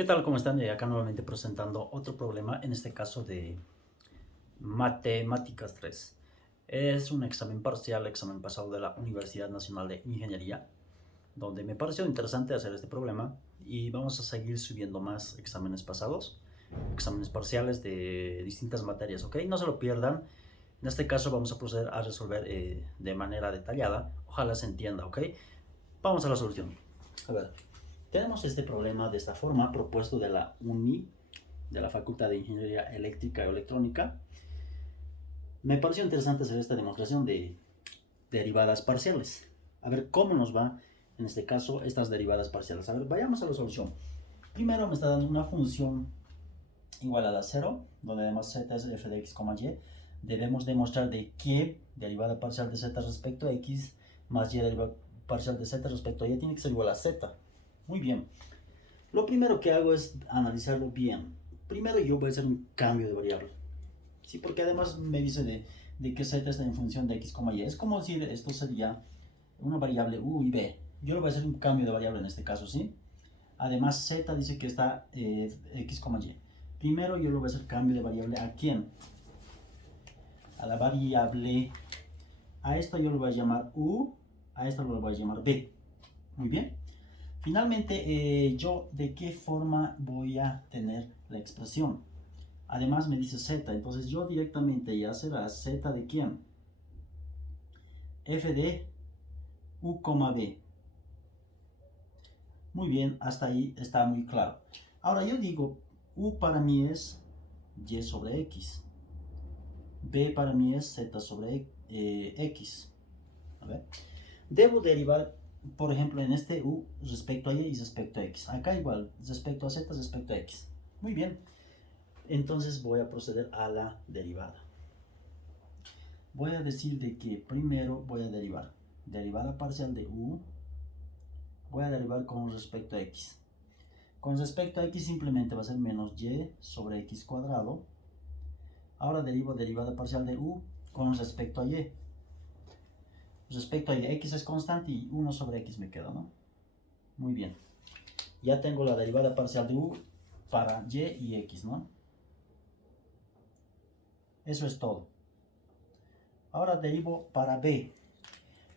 ¿Qué tal? ¿Cómo están? Acá nuevamente presentando otro problema, en este caso de Matemáticas 3. Es un examen parcial, examen pasado de la Universidad Nacional de Ingeniería, donde me pareció interesante hacer este problema y vamos a seguir subiendo más exámenes pasados, exámenes parciales de distintas materias, ¿ok? No se lo pierdan. En este caso vamos a proceder a resolver de manera detallada, ojalá se entienda, ¿ok? Vamos a la solución. A ver, tenemos este problema de esta forma, propuesto de la UNI, de la Facultad de Ingeniería Eléctrica y Electrónica. Me pareció interesante hacer esta demostración de derivadas parciales. A ver cómo nos va, en este caso, estas derivadas parciales. A ver, vayamos a la solución. Primero me está dando una función igual a la 0, donde además z es f de x, y. Debemos demostrar de que derivada parcial de z respecto a x más y derivada parcial de z respecto a y tiene que ser igual a z. Muy bien. Lo primero que hago es analizarlo bien. Primero yo voy a hacer un cambio de variable. Sí, porque además me dice de que z está en función de x, y. Es como decir, esto sería una variable u y b. Yo le voy a hacer un cambio de variable en este caso, ¿sí? Además z dice que está x, y. Primero yo le voy a hacer cambio de variable a quién. A la variable, a esta yo le voy a llamar u, a esta lo voy a llamar b. Muy bien. Finalmente, yo de qué forma voy a tener la expresión. Además me dice z, entonces yo directamente ya será z de quién. F de u, b. Muy bien, hasta ahí está muy claro. Ahora yo digo, u para mí es y sobre x. B para mí es z sobre x. A ver. Debo derivar, por ejemplo, en este u respecto a y y respecto a x. Acá igual, respecto a z, respecto a x. Muy bien. Entonces voy a proceder a la derivada. Voy a decir de que primero voy a derivar. Derivada parcial de u. Voy a derivar con respecto a x. Con respecto a x simplemente va a ser menos y sobre x cuadrado. Ahora derivo derivada parcial de u con respecto a y. Respecto a y, x es constante y 1 sobre x me queda, ¿no? Muy bien. Ya tengo la derivada parcial de u para y x, ¿no? Eso es todo. Ahora derivo para b.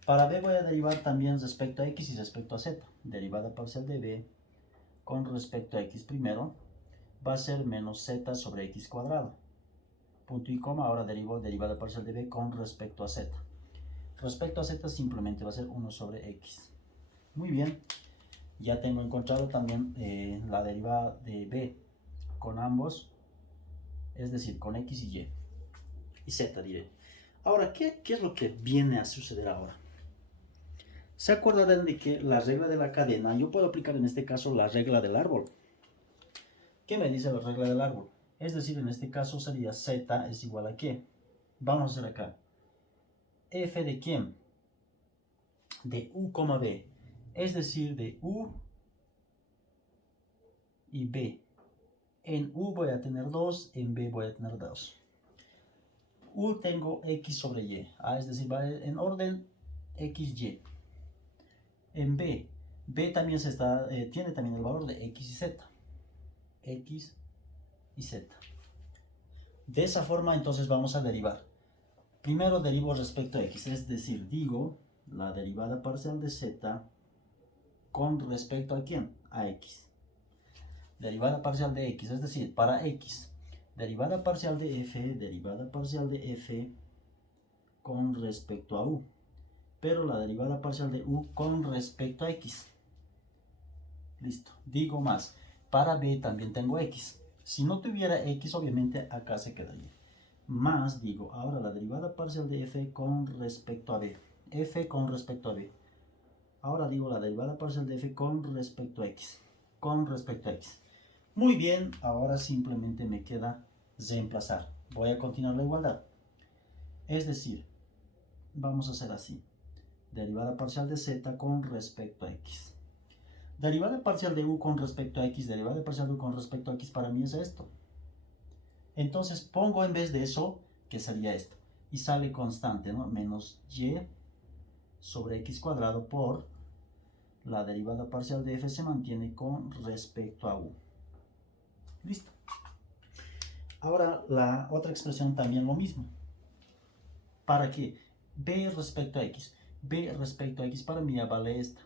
Para b voy a derivar también respecto a x y respecto a z. Derivada parcial de b con respecto a x primero va a ser menos z sobre x cuadrado. Punto y coma, ahora derivo derivada parcial de b con respecto a z. Respecto a z simplemente va a ser 1 sobre x. Muy bien. Ya tengo encontrado también la derivada de b con ambos, es decir, con x y y. Y z diré. Ahora, ¿qué es lo que viene a suceder ahora? ¿Se acordarán de que la regla de la cadena, yo puedo aplicar en este caso la regla del árbol? ¿Qué me dice la regla del árbol? Es decir, en este caso sería z es igual a ¿qué? Vamos a hacer acá. F de quién? De u, b. Es decir, de u y b. En u voy a tener 2, en b voy a tener 2. U tengo x sobre y, es decir, va en orden x, y. En b también tiene también el valor de x y z. X y z. De esa forma entonces vamos a derivar. Primero derivo respecto a x, es decir, digo la derivada parcial de z con respecto a quién, a x. Derivada parcial de x, es decir, para x. Derivada parcial de f con respecto a u. Pero la derivada parcial de u con respecto a x. Listo. Digo más. Para b también tengo x. Si no tuviera x, obviamente acá se quedaría. Más, digo, ahora la derivada parcial de f con respecto a b. F con respecto a b. Ahora digo la derivada parcial de f con respecto a x. Con respecto a x. Muy bien, ahora simplemente me queda reemplazar. Voy a continuar la igualdad. Es decir, vamos a hacer así. Derivada parcial de z con respecto a x. Derivada parcial de u con respecto a x, derivada parcial de u con respecto a x para mí es esto. Entonces pongo en vez de eso, que sería esto. Y sale constante, ¿no? Menos y sobre x cuadrado por la derivada parcial de f se mantiene con respecto a u. Listo. Ahora la otra expresión también lo mismo. ¿Para qué? B respecto a X. B respecto a X para mí ya vale esta.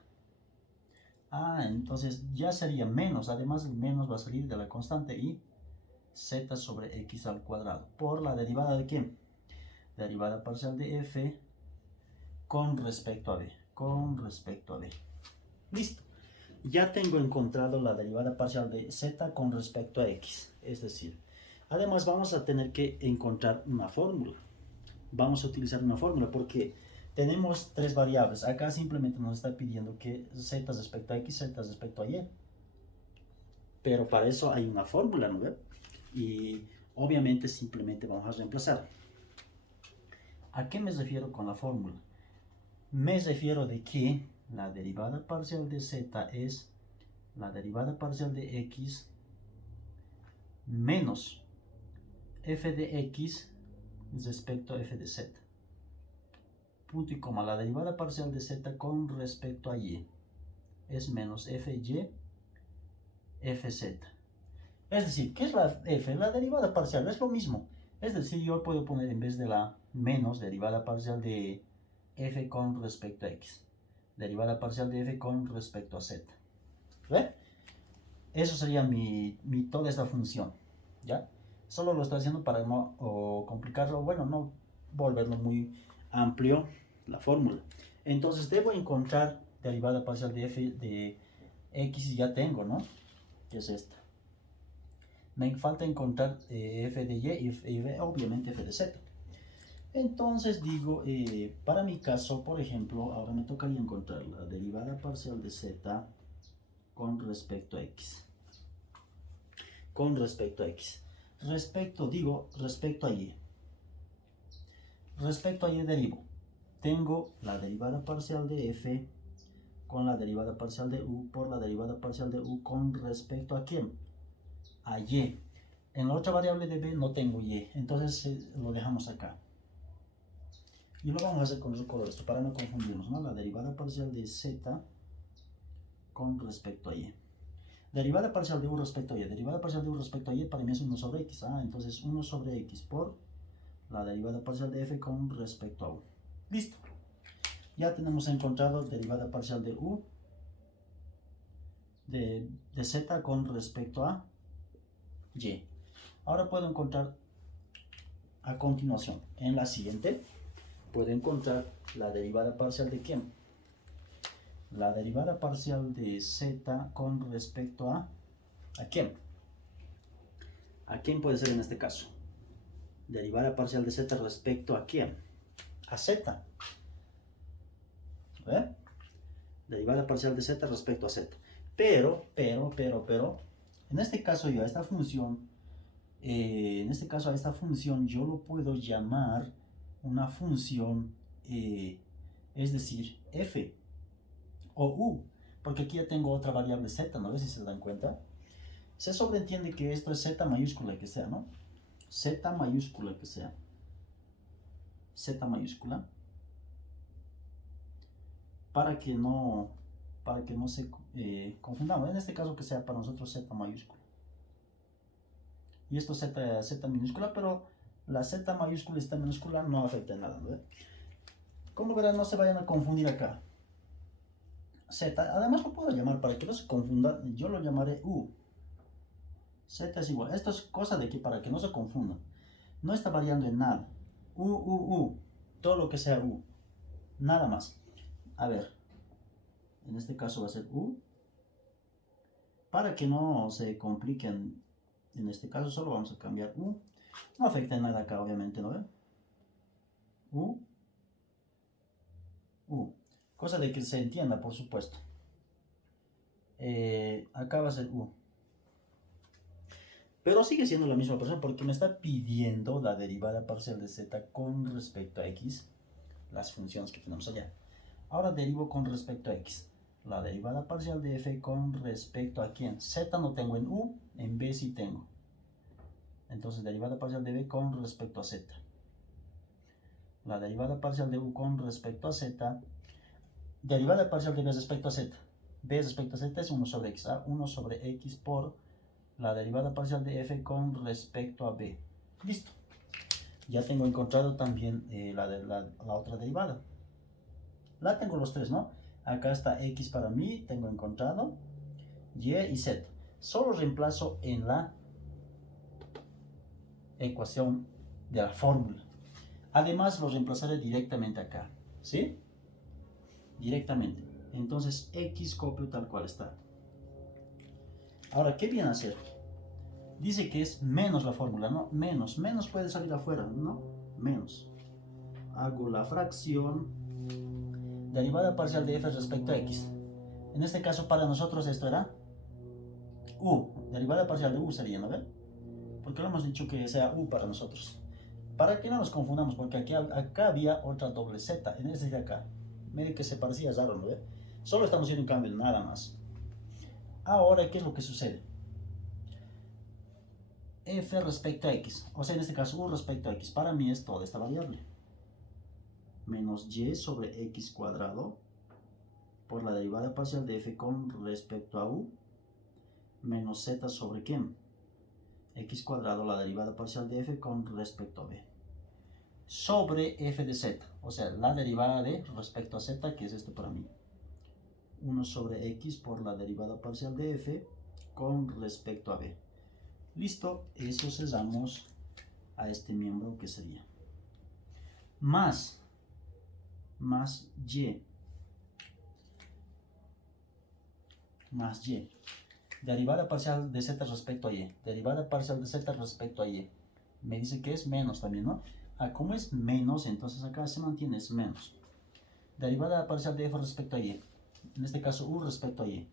Entonces ya sería menos. Además el menos va a salir de la constante y z sobre x al cuadrado. Por la derivada de ¿qué? Derivada parcial de f con respecto a b. Con respecto a b. Listo. Ya tengo encontrado la derivada parcial de z con respecto a x. Es decir, además vamos a tener que encontrar una fórmula. Vamos a utilizar una fórmula porque tenemos tres variables. Acá simplemente nos está pidiendo que z respecto a x, z respecto a y. Pero para eso hay una fórmula, ¿no ve? Y obviamente simplemente vamos a reemplazar. ¿A qué me refiero con la fórmula? Me refiero de que la derivada parcial de z es la derivada parcial de x menos f de x respecto a f de z. Punto y coma. La derivada parcial de z con respecto a y es menos fy fz. Es decir, ¿qué es la f? La derivada parcial es lo mismo. Es decir, yo puedo poner en vez de la menos derivada parcial de f con respecto a x, derivada parcial de f con respecto a z. ¿Ve? Eso sería toda esta función. ¿Ya? Solo lo estoy haciendo para no complicarlo, bueno, no volverlo muy amplio la fórmula. Entonces debo encontrar derivada parcial de f de x y ya tengo, ¿no? Que es esta. Me falta encontrar f de y obviamente f de z. Entonces digo, para mi caso, por ejemplo, ahora me tocaría encontrar la derivada parcial de z con respecto a x. Con respecto a x. Respecto a y. Respecto a y derivo. Tengo la derivada parcial de f con la derivada parcial de u por la derivada parcial de u con respecto a quién? A y. En la otra variable de b no tengo y, entonces lo dejamos acá. Y lo vamos a hacer con otro color, esto para no confundirnos, ¿no? La derivada parcial de z con respecto a y. Derivada parcial de u respecto a y. Derivada parcial de u respecto a y para mí es 1 sobre x. Entonces 1 sobre x por la derivada parcial de f con respecto a u. Listo. Ya tenemos encontrado derivada parcial de u de z con respecto a y. Ahora puedo encontrar a continuación, en la siguiente, puedo encontrar la derivada parcial de ¿quién? La derivada parcial de z con respecto a quién? ¿A quién puede ser en este caso? Derivada parcial de z respecto a quién? A z. ¿Ve? Derivada parcial de z respecto a z. Pero, en este caso yo a esta función, yo lo puedo llamar una función, es decir, f o u, porque aquí ya tengo otra variable z, ¿no? A ver si se dan cuenta. Se sobreentiende que esto es z mayúscula que sea, ¿no? Z mayúscula que sea. Z mayúscula. Para que no se confundamos. En este caso que sea para nosotros z mayúscula. Y esto z minúscula, pero la z mayúscula y z minúscula no afecta en nada, ¿no? Como verán, no se vayan a confundir acá. Z, además lo puedo llamar para que no se confunda, yo lo llamaré u. Z es igual, esto es cosa de que para que no se confunda, no está variando en nada. U, todo lo que sea u, nada más. A ver, en este caso va a ser u. Para que no se compliquen, en este caso solo vamos a cambiar u. No afecta en nada acá, obviamente, ¿no ven? U. Cosa de que se entienda, por supuesto. Acá va a ser u. Pero sigue siendo la misma persona porque me está pidiendo la derivada parcial de z con respecto a x, las funciones que tenemos allá. Ahora derivo con respecto a x. La derivada parcial de f con respecto a quién. Z no tengo en u, en b sí tengo. Entonces derivada parcial de b con respecto a z. La derivada parcial de u con respecto a z. Derivada parcial de b respecto a z. B respecto a z es 1 sobre x. 1 sobre x por la derivada parcial de f con respecto a b. Listo. Ya tengo encontrado también la otra derivada. La tengo los tres, ¿no? Acá está x para mí, tengo encontrado y y z. Solo reemplazo en la ecuación de la fórmula. Además lo reemplazaré directamente acá, ¿sí? Directamente. Entonces x copio tal cual está. Ahora, ¿qué viene a hacer? Dice que es menos la fórmula, ¿no? Menos puede salir afuera, ¿no? Menos. Hago la fracción derivada parcial de f respecto a x. En este caso para nosotros esto era u, derivada parcial de u sería, ¿no ven? Porque lo hemos dicho que sea u para nosotros. Para que no nos confundamos, porque acá había otra doble z, en este de acá. Miren que se parecía raro, ¿no ven? Solo estamos haciendo un cambio, nada más. Ahora, ¿qué es lo que sucede? F respecto a x, o sea, en este caso u respecto a x, para mí es toda esta variable. Menos y sobre x cuadrado por la derivada parcial de f con respecto a u, menos z sobre ¿qué? X cuadrado, la derivada parcial de f con respecto a b. Sobre f de z, o sea, la derivada de respecto a z, que es esto para mí. 1 sobre x por la derivada parcial de f con respecto a b. Listo, eso cesamos a este miembro que sería. Más y. Más y. Derivada parcial de z respecto a y. Derivada parcial de z respecto a y. Me dice que es menos también, ¿no? Como es menos, entonces acá se mantiene, es menos. Derivada parcial de f respecto a y. En este caso, u respecto a y.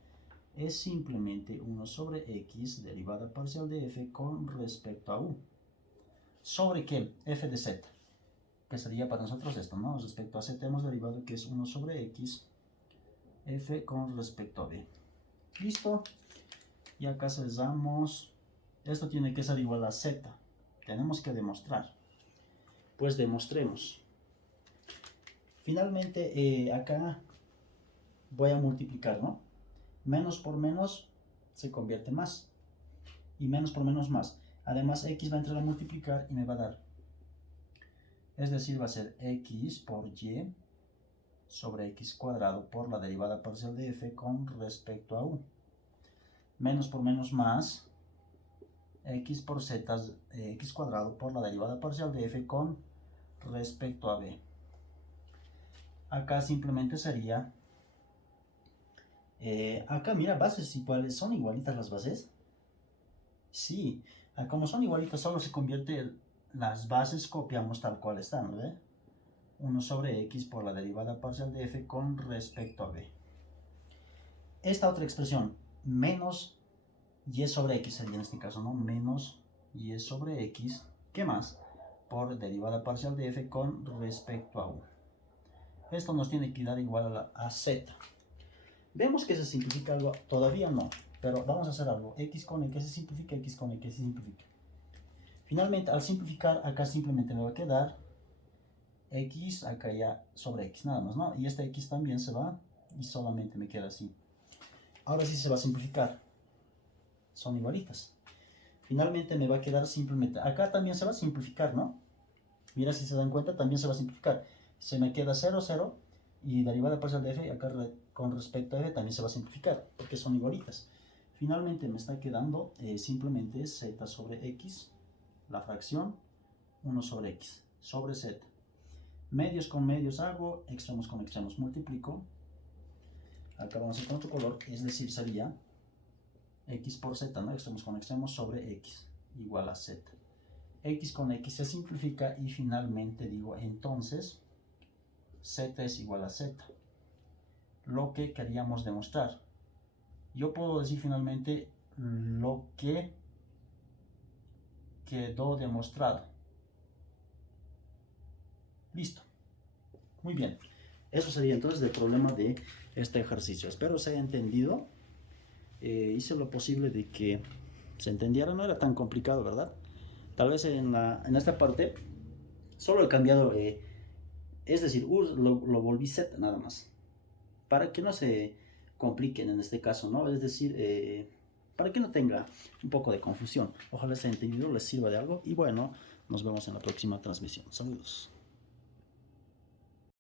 Es simplemente 1 sobre x, derivada parcial de f con respecto a u. ¿Sobre qué? F de z. Que sería para nosotros esto, ¿no? Respecto a z hemos derivado que es 1 sobre x, f con respecto a b. Listo. Y acá cesamos. Esto tiene que ser igual a z. Tenemos que demostrar. Pues demostremos. Finalmente, acá voy a multiplicar, ¿no? Menos por menos se convierte en más. Y menos por menos más. Además, x va a entrar a multiplicar y me va a dar. Es decir, va a ser x por y sobre x cuadrado por la derivada parcial de f con respecto a u. Menos por menos más. X por z, x cuadrado por la derivada parcial de f con respecto a b. Acá simplemente sería... acá mira, bases iguales, ¿son igualitas las bases? Sí, como son igualitas solo se convierte, las bases copiamos tal cual están, ¿no ve? 1 sobre x por la derivada parcial de f con respecto a b. Esta otra expresión, menos y sobre x sería en este caso, ¿no? Menos y sobre x, ¿qué más? Por derivada parcial de f con respecto a u. Esto nos tiene que dar igual a z. Vemos que se simplifica algo, todavía no, pero vamos a hacer algo. X con x se simplifica, x con x se simplifica. Finalmente, al simplificar, acá simplemente me va a quedar x, acá ya sobre x, nada más, ¿no? Y este x también se va y solamente me queda así. Ahora sí se va a simplificar. Son igualitas. Finalmente me va a quedar simplemente, acá también se va a simplificar, ¿no? Mira, si se dan cuenta, también se va a simplificar. Se me queda 0, 0, y derivada parcial de f, acá con respecto a f también se va a simplificar, porque son igualitas. Finalmente me está quedando simplemente z sobre x, la fracción 1 sobre x, sobre z. Medios con medios hago, extremos con extremos multiplico. Acá vamos a hacer con otro color, es decir, sería x por z, ¿no? Extremos con extremos sobre x, igual a z. X con x se simplifica y finalmente digo, entonces, z es igual a z. Lo que queríamos demostrar. Yo puedo decir finalmente lo que quedó demostrado. Listo. Muy bien. Eso sería entonces el problema de este ejercicio. Espero se haya entendido. Hice lo posible de que se entendiera. No era tan complicado, ¿verdad? Tal vez en esta parte solo he cambiado, es decir, lo volví z nada más. Para que no se compliquen en este caso, ¿no? Es decir, para que no tenga un poco de confusión. Ojalá este entendido les sirva de algo y bueno, nos vemos en la próxima transmisión. Saludos.